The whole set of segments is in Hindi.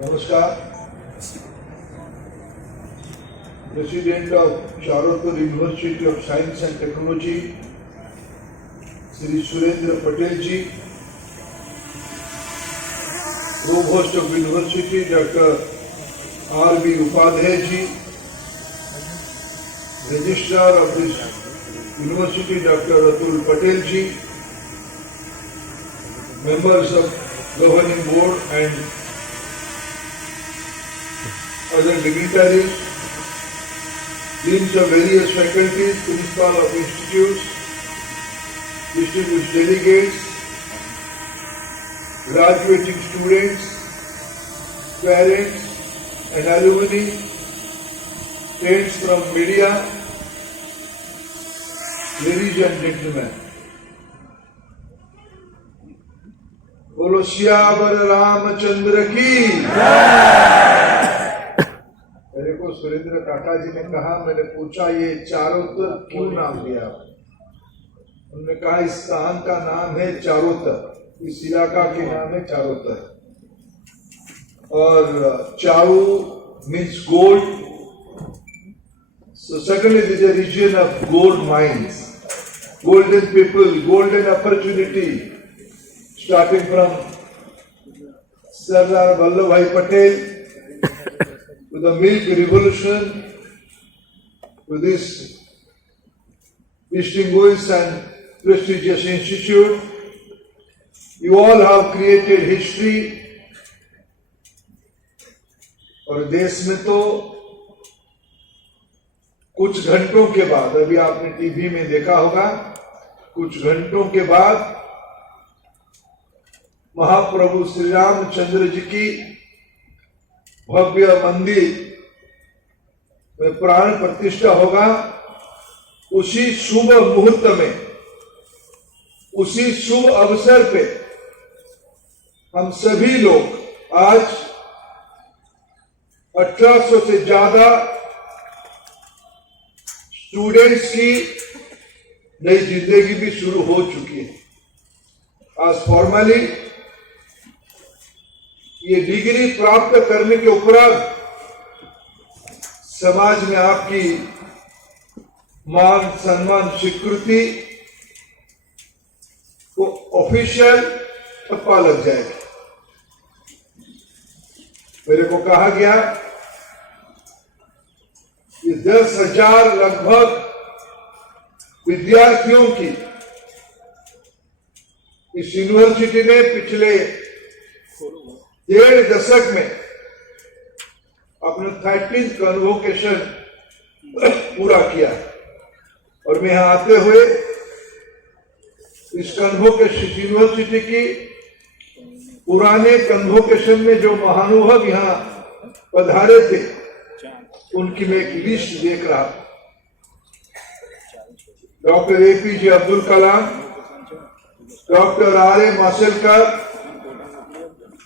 नमस्कार। President of Charotar university of science and technology Shri Surendra Patel ji, provost of university doctor R.V. Upadhyay ji, registrar of this university doctor Atul Patel ji, members of governing board and other dignitaries, deans of various faculties, principal of institutes, distinguished delegates, graduating students, parents and alumni, friends from media, ladies and gentlemen. बोलो सियावर रामचंद्र की। मेरे को सुरेंद्र काका जी ने कहा, मैंने पूछा ये चारोतर क्यों नाम दिया? उन्होंने कहा इस स्थान का नाम है चारोतर, इस इलाका के नाम है चारोतर। और Charu means gold, so secondly this is a region of gold mines, golden people, golden opportunity, starting from Sardar Vallabhbhai Patel to the milk revolution to this distinguished and prestigious institute. You all have created history. और देश में तो कुछ घंटों के बाद, अभी आपने टीवी में देखा होगा, कुछ घंटों के बाद महाप्रभु श्री रामचंद्र जी की भव्य मंदिर में प्राण प्रतिष्ठा होगा। उसी शुभ मुहूर्त में, उसी शुभ अवसर पे हम सभी लोग आज 1800 से ज्यादा स्टूडेंट्स की नई जिंदगी भी शुरू हो चुकी है। आज फॉर्मली ये डिग्री प्राप्त करने के उपरांत समाज में आपकी मान सम्मान स्वीकृति को ऑफिशियल ठप्पा लग जाएगा। मेरे को कहा गया कि 10,000 लगभग विद्यार्थियों की इस यूनिवर्सिटी ने पिछले 1.5 दशक में अपना 13th कन्वोकेशन पूरा किया। और मैं यहां आते हुए इस कन्वोकेशन यूनिवर्सिटी की पुराने कन्वोकेशन में जो महानुभव यहां पधारे थे उनकी मैं एक लिस्ट देख रहा। Doctor APJ Abdul Kalam, doctor R.A. Mashelkar,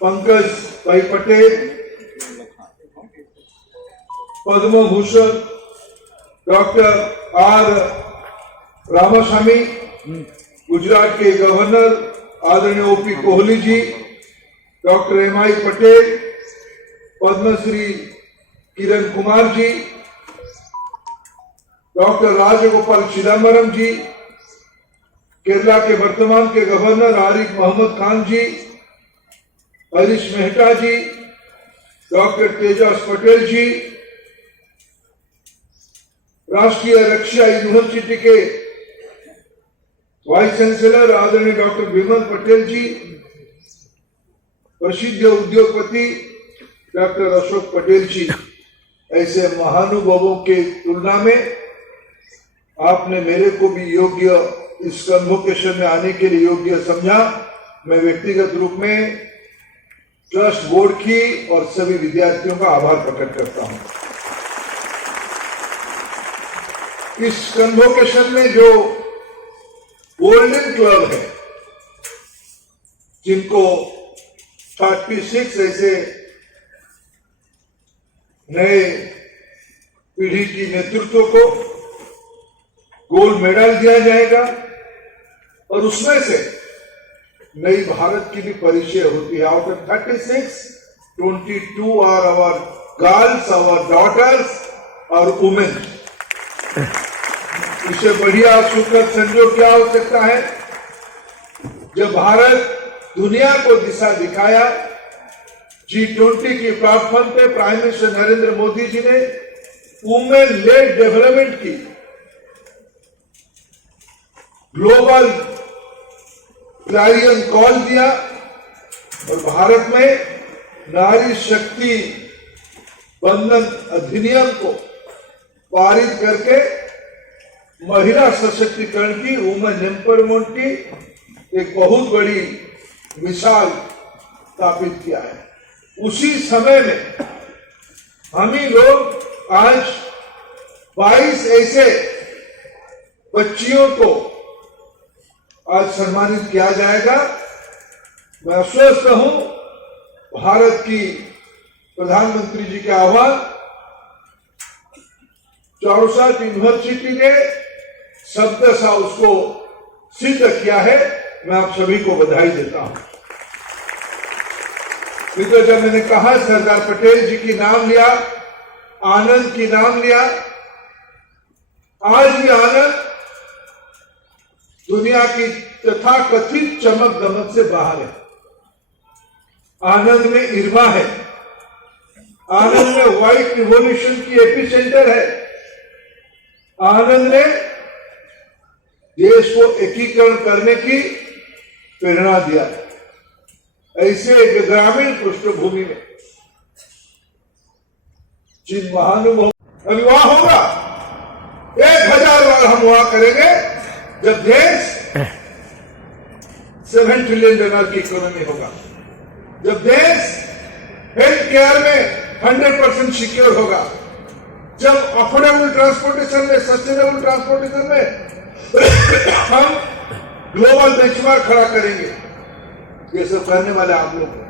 Pankaj भाई पटेल, पद्म भूषण डॉक्टर R. रामास्वामी, गुजरात के गवर्नर आदरणीय OP Kohli ji, doctor MI Patel, Padmashri Kiran Kumar ji, doctor Rajagopal Chidambaram जी, केरला के वर्तमान के गवर्नर आरिफ मोहम्मद खान जी, हरीश मेहता जी, डॉक्टर तेजस पटेल जी, राष्ट्रीय रक्षा यूनिवर्सिटी के वाइस चांसलर आदरणीय डॉक्टर विमल पटेल जी, प्रसिद्ध उद्योगपति डॉक्टर अशोक पटेल जी, ऐसे महानुभावों के तुलना में आपने मेरे को भी योग्य इस कन्वोकेशन में आने के लिए योग्य समझा। मैं व्यक्तिगत रूप में ट्रस्ट बोर्ड की और सभी विद्यार्थियों का आभार प्रकट करता हूं। इस कन्वोकेशन में जो गोल्डन क्लब है, जिनको 36 ऐसे नए पीढ़ी की नेतृत्व को गोल्ड मेडल दिया जाएगा और उसमें से नई भारत की भी परिचय होती है। Out of 36 22 are our girls, our daughters, और वुमेन। इससे बढ़िया सुखद संजोग क्या हो सकता है? जब भारत दुनिया को दिशा दिखाया, G20 की प्लेटफॉर्म पे प्राइम मिनिस्टर नरेंद्र मोदी जी ने वुमेन लेड डेवलपमेंट की ग्लोबल क्लैरियन कॉल दिया और भारत में नारी शक्ति बंधन अधिनियम को पारित करके महिला सशक्तिकरण की, वुमेन एम्पावरमेंट की एक बहुत बड़ी मिसाल स्थापित किया है। उसी समय में हम ही लोग आज 22 ऐसे बच्चियों को आज सम्मानित किया जाएगा। मैं आश्वस्त हूं, भारत की प्रधानमंत्री जी के आह्वान 64 यूनिवर्सिटी ने शब्दशः उसको सिद्ध किया है। मैं आप सभी को बधाई देता हूं। तो जब मैंने कहा सरदार पटेल जी की नाम लिया, आनंद की नाम लिया, आज भी आनंद दुनिया की तथाकथित चमक दमक से बाहर है। आनंद में इरमा है, आनंद में व्हाइट रिवॉल्यूशन की एपिसेंटर है, आनंद ने देश को एकीकरण करने की प्रेरणा दिया। ऐसे एक ग्रामीण पृष्ठभूमि में जिन महानुभाव अभी वहां होगा, 1000 बार हम वहां करेंगे जब देश $7 ट्रिलियन की इकोनॉमी होगा, जब देश हेल्थ केयर में 100% सिक्योर होगा, जब अफोर्डेबल ट्रांसपोर्टेशन में, सस्टेनेबल ट्रांसपोर्टेशन में हम ग्लोबल बेंचमार्क खड़ा करेंगे। ये सब करने वाले आप लोग हैं।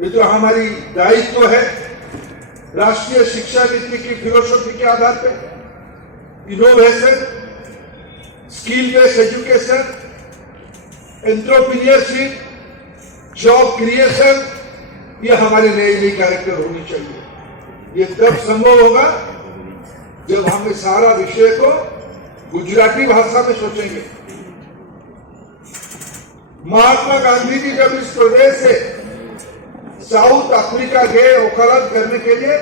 ये जो हमारी दायित्व है, राष्ट्रीय शिक्षा नीति की फिलोसफी के आधार पर innovation, skill based education, entrepreneurship, job creation, ये हमारी नई नई कैरेक्टर होनी चाहिए। ये तब संभव होगा जब हम इस सारा विषय को गुजराती भाषा में सोचेंगे। महात्मा गांधी जी जब इस प्रदेश से साउथ अफ्रीका गए वकालत करने के लिए,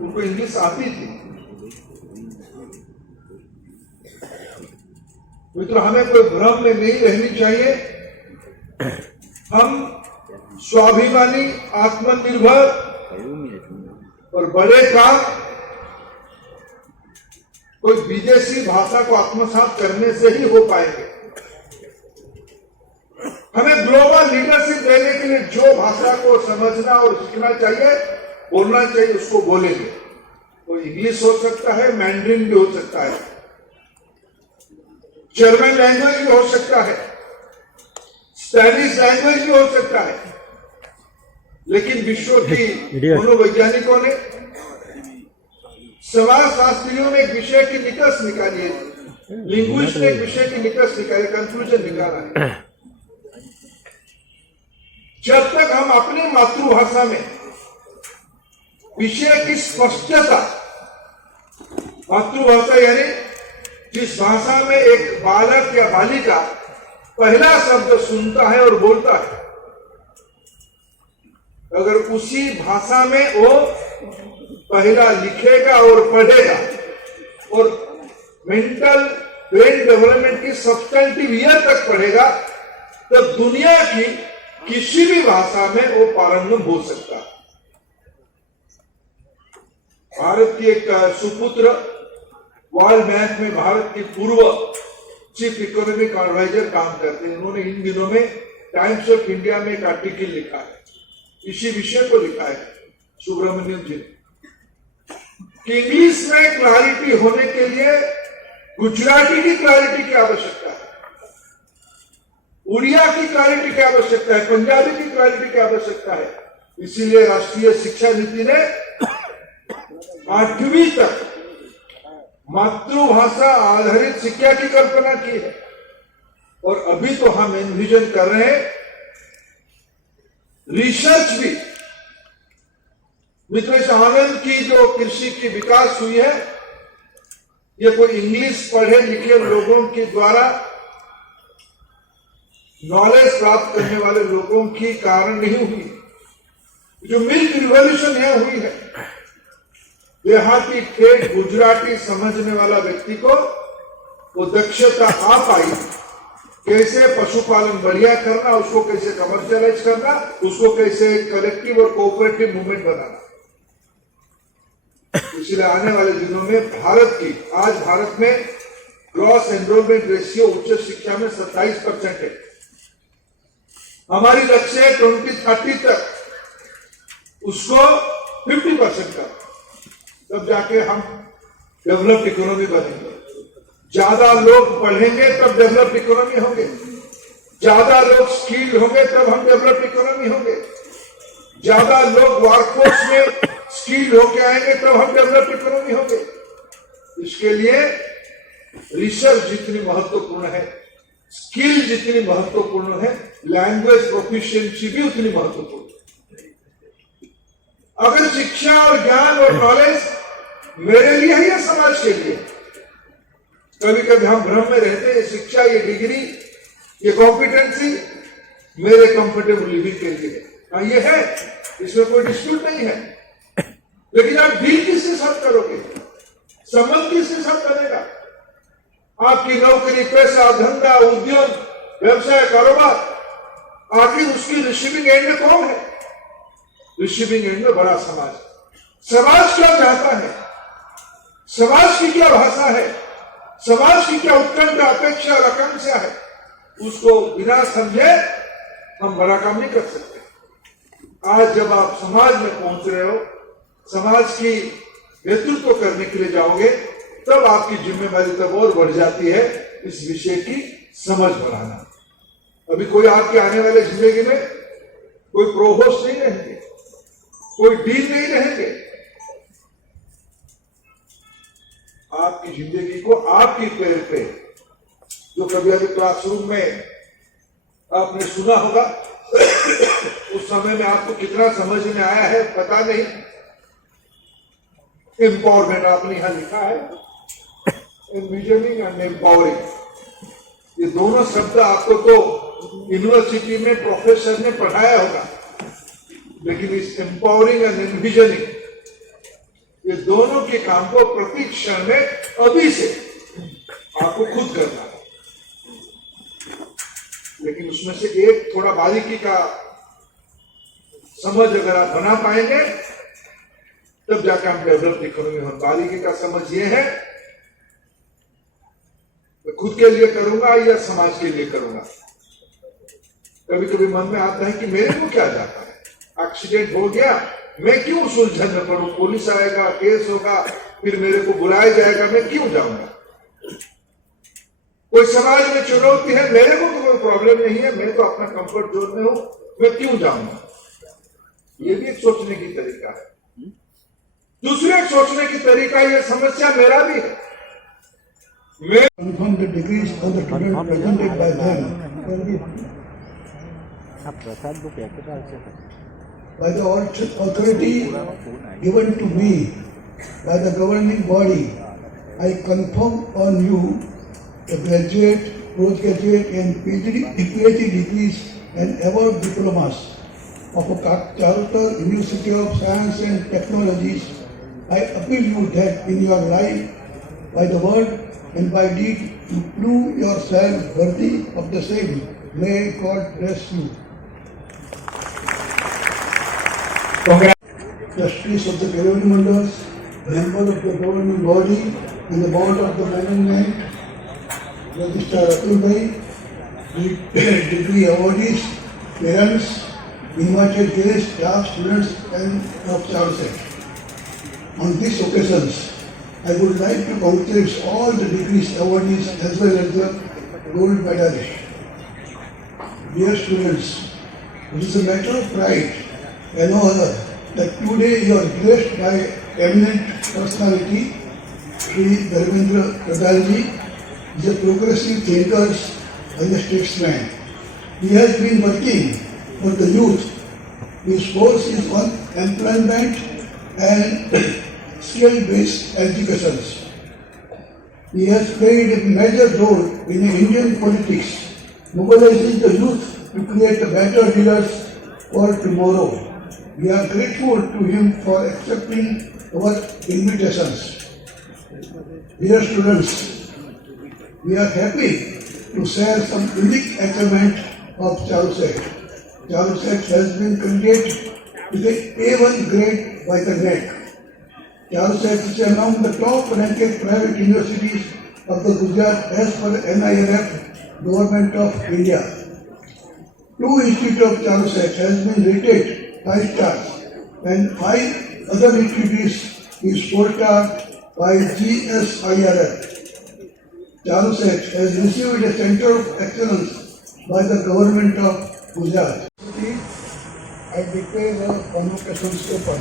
उनको इंग्लिश आती थी। मित्रों, हमें कोई भ्रम में नहीं रहनी चाहिए। हम स्वाभिमानी, आत्मनिर्भर और बड़े काम कोई विदेशी भाषा को आत्मसात करने से ही हो पाएंगे। हमें ग्लोबल लीडरशिप देने के लिए जो भाषा को समझना और सीखना चाहिए, बोलना चाहिए, उसको बोलेंगे। वो इंग्लिश हो सकता है, मैंड्रिन भी हो सकता है, जर्मन लैंग्वेज भी हो सकता है, स्पेनिश लैंग्वेज भी हो सकता है। लेकिन विश्व की मनोवैज्ञानिकों ने, समाजशास्त्रियों ने एक विषय की निष्कर्ष निकाली है, लिंग्विस्ट ने एक विषय की निष्कर्ष निकाली, कंक्लूजन निकाला है। जब तक हम अपनी मातृभाषा में विषय की स्पष्टता, मातृभाषा यानी जिस भाषा में एक बालक या बालिका पहला शब्द सुनता है और बोलता है, अगर उसी भाषा में वो पहला लिखेगा और पढ़ेगा और मेंटल ब्रेन डेवलपमेंट की सब्सटेंटिव ईयर तक पढ़ेगा, तब दुनिया की किसी भी भाषा में वो पारंगम हो सकता है। भारत की एक सुपुत्र वर्ल्ड बैंक में भारत के पूर्व चीफ इकोनॉमिक एडवाइजर काम करते हैं। उन्होंने इन दिनों में टाइम्स ऑफ इंडिया में एक आर्टिकल लिखा है, इसी विषय को लिखा है सुब्रमण्यम जी ने, कि इंग्लिश में क्लैरिटी होने के लिए गुजराती की क्लैरिटी की आवश्यकता है, उड़िया की क्लैरिटी की आवश्यकता है, पंजाबी की क्लैरिटी की आवश्यकता है। इसीलिए राष्ट्रीय शिक्षा नीति ने 8वीं तक मातृभाषा आधारित शिक्षा की कल्पना की है। और अभी तो हम एनविजन कर रहे हैं रिसर्च भी। मित्रों, इस आनंद की जो कृषि की विकास हुई है, ये कोई इंग्लिश पढ़े लिखे लोगों के द्वारा नॉलेज प्राप्त करने वाले लोगों की कारण नहीं हुई। जो मिल्क रिवॉल्यूशन यह हुई है, देहाती ठेठ गुजराती समझने वाला व्यक्ति को वो दक्षता आ पाई, कैसे पशुपालन बढ़िया करना, उसको कैसे कमर्शियलाइज करना, उसको कैसे कलेक्टिव और कोऑपरेटिव मूवमेंट बनाना। इसलिए आने वाले दिनों में आज भारत में ग्रॉस एनरोलमेंट रेशियो उच्च शिक्षा में 27% है। हमारी लक्ष्य है 2030 तक उसको 50% का, तब जाके हम डेवलप्ड इकोनॉमी बनेंगे। ज्यादा लोग पढ़ेंगे तब डेवलप्ड इकोनॉमी होंगे, ज्यादा लोग स्किल्ड होंगे तब हम डेवलप्ड इकोनॉमी होंगे, ज्यादा लोग वर्कफोर्स में स्किल्ड होके आएंगे तब हम डेवलप्ड इकोनॉमी होंगे। इसके लिए रिसर्च जितनी महत्वपूर्ण है, स्किल जितनी महत्वपूर्ण है, लैंग्वेज प्रोफिशिएंसी भी उतनी महत्वपूर्ण है। अगर शिक्षा और ज्ञान और नॉलेज मेरे लिए है या समाज के लिए? कभी कभी हम भ्रम में रहते हैं, ये शिक्षा, ये डिग्री, ये कॉम्पिटेंसी मेरे कंफर्टेबल लिविंग के लिए है। ये है, इसमें कोई डिस्प्यूट नहीं है, लेकिन आप डील किसके साथ करोगे? संबंध किसके साथ बनेगा? आपकी नौकरी, पैसा, धंधा, उद्योग, व्यवसाय, कारोबार, आखिर उसकी रिसीविंग एंड में कौन है? रिसीविंग एंड में बड़ा समाज। समाज क्या चाहता है? समाज की क्या भाषा है? समाज की क्या उत्कंठा, अपेक्षा और आकांक्षा है? उसको बिना समझे हम बड़ा काम नहीं कर सकते। आज जब आप समाज में पहुंच रहे हो, समाज की नेतृत्व करने के लिए जाओगे, तब आपकी जिम्मेदारी तब और बढ़ जाती है इस विषय की समझ बढ़ाना। अभी कोई आपके आने वाले जिंदगी में कोई प्रोहोस्ट नहीं रहेंगे, कोई डीन नहीं रहेंगे। आपकी जिंदगी को आपकी पैर पे, जो कभी अभी क्लासरूम में आपने सुना होगा, उस समय में आपको कितना समझ में आया है पता नहीं। एम्पावरमेंट आपने यहां लिखा है, एनविजनिंग एंड एम्पावरिंग, ये दोनों शब्द आपको तो यूनिवर्सिटी में प्रोफेसर ने पढ़ाया होगा, लेकिन इस एम्पावरिंग एंड एनविजनिंग, ये दोनों के काम को प्रति क्षण में अभी से आपको खुद करना है। लेकिन उसमें से एक थोड़ा बारीकी का समझ अगर आप बना पाएंगे, तब जाकर हम डेवलप्ड इकोनॉमी हो। बारीकी का समझ ये है, मैं खुद के लिए करूंगा या समाज के लिए करूंगा। कभी कभी मन में आता है कि मेरे को क्या जाता है, एक्सीडेंट हो गया, मैं क्यों सुलझन में पड़ूं, पुलिस आएगा, केस होगा, फिर मेरे को बुलाया जाएगा, मैं क्यों जाऊंगा। कोई समाज में चुनौती है, मेरे को तो कोई प्रॉब्लम नहीं है, मैं तो अपना कंफर्ट जोन में हूं, मैं क्यों जाऊंगा। ये भी एक सोचने की तरीका है। दूसरे एक सोचने की तरीका, ये समस्या मेरा भी है। मैं confirm the degrees of the student presented by them by the authority given to me by the governing body. I confirm on you the graduate, postgraduate and PhD degrees and award diplomas of a Charter University of Science and Technologies. I appeal you that in your life, by the word and by deed, you prove yourself worthy of the same. May God bless you. Trustees of the governing members, members of the governing body, and the board of the management, Registrar Atul Bhai, degree awardees, parents, invited guests, staff, students, and of Charles. On these occasions, I would like to congratulate all the degrees awardees as well as the gold medalists. Dear students, it is a matter of pride and no other that today you are blessed by eminent personality, Sri Dharmendra Pradhanji, is a progressive thinker and a statesman. He has been working for the youth His force is on employment and skill-based education. He has played a major role in Indian politics, mobilizing the youth to create better leaders for tomorrow. We are grateful to him for accepting our invitations. Dear students, we are happy to share some unique achievement of Charusek. Charusek has been credited with an A1 grade by the NEC. Charusek is among the top ranked private universities of the Gujarat as per NIRF, Government of India. 2 institutes of Charusek has been rated 5 stars and 5 other institutes is 4 star by GSIRF. Charusek has received a Center of Excellence by the Government of Gujarat. I declare the convocations open.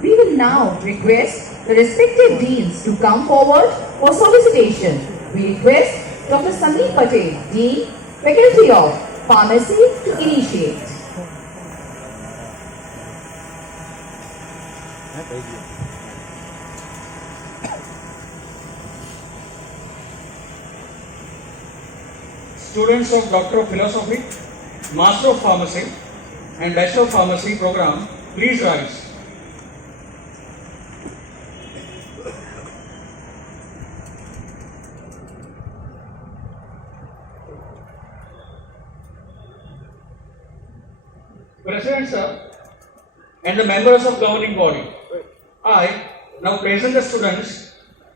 We will now request the respective deans to come forward for solicitation. We request Dr. Sandeep Patel, Dean, Faculty of Pharmacy, to initiate. Students of Doctor of Philosophy, Master of Pharmacy and Bachelor of Pharmacy program, please rise. President sir and the members of governing body, I now present the students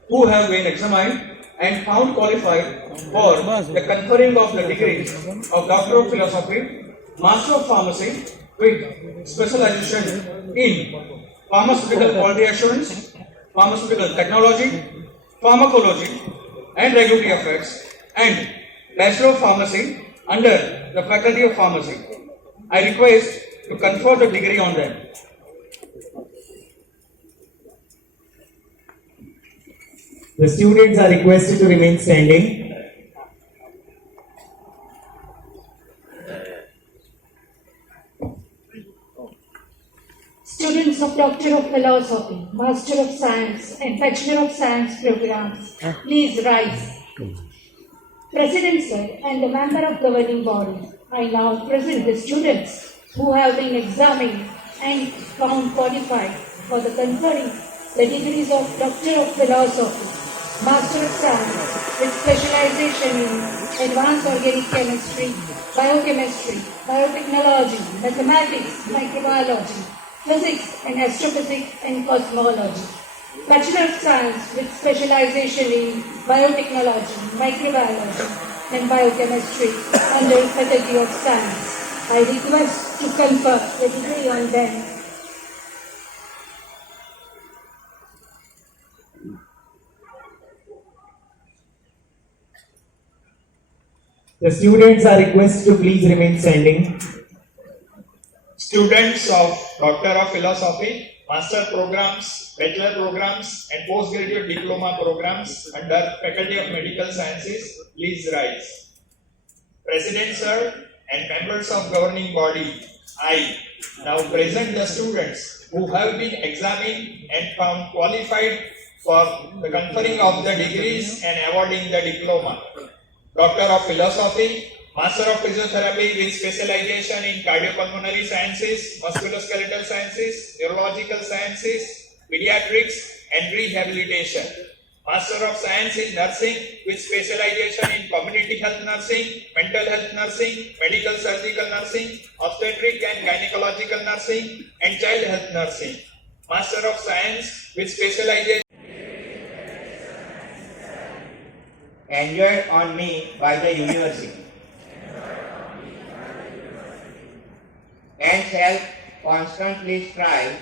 who have been examined and found qualified for the conferring of the degrees of Doctor of Philosophy, Master of Pharmacy with specialization in Pharmaceutical Quality Assurance, Pharmaceutical Technology, Pharmacology and Regulatory Affairs, and Bachelor of Pharmacy under the Faculty of Pharmacy. I request to confer the degree on them. The students are requested to remain standing. Students of Doctor of Philosophy, Master of Science and Bachelor of Science programs, please rise. President sir and the member of governing body, I now present the students who have been examined and found qualified for the conferring the degrees of Doctor of Philosophy, Master of Science with specialization in Advanced Organic Chemistry, Biochemistry, Biotechnology, Mathematics, Microbiology, Physics and Astrophysics and Cosmology. Bachelor of Science with specialization in Biotechnology, Microbiology and Biochemistry under Faculty of Science. I request to confer the degree on them. The students are requested to please remain standing. Students of Doctor of Philosophy, Master programs, Bachelor programs and Postgraduate Diploma programs under Faculty of Medical Sciences, please rise. President sir and members of governing body, I now present the students who have been examined and found qualified for the conferring of the degrees and awarding the diploma. Doctor of Philosophy, Master of Physiotherapy with specialization in Cardiopulmonary Sciences, Musculoskeletal Sciences, Neurological Sciences, Pediatrics and Rehabilitation. Master of Science in Nursing with specialization in Community Health Nursing, Mental Health Nursing, Medical Surgical Nursing, Obstetric and Gynecological Nursing and Child Health Nursing. Master of Science with specialization enjoined on me by the university and shall constantly strive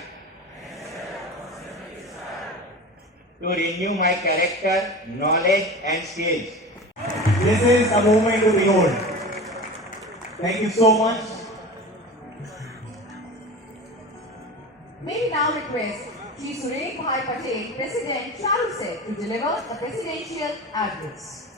to renew my character, knowledge and skills. This is a moment to behold. Thank you so much. May we now request Sri Surekh Bhai Patel, President Charusek, to deliver a presidential address.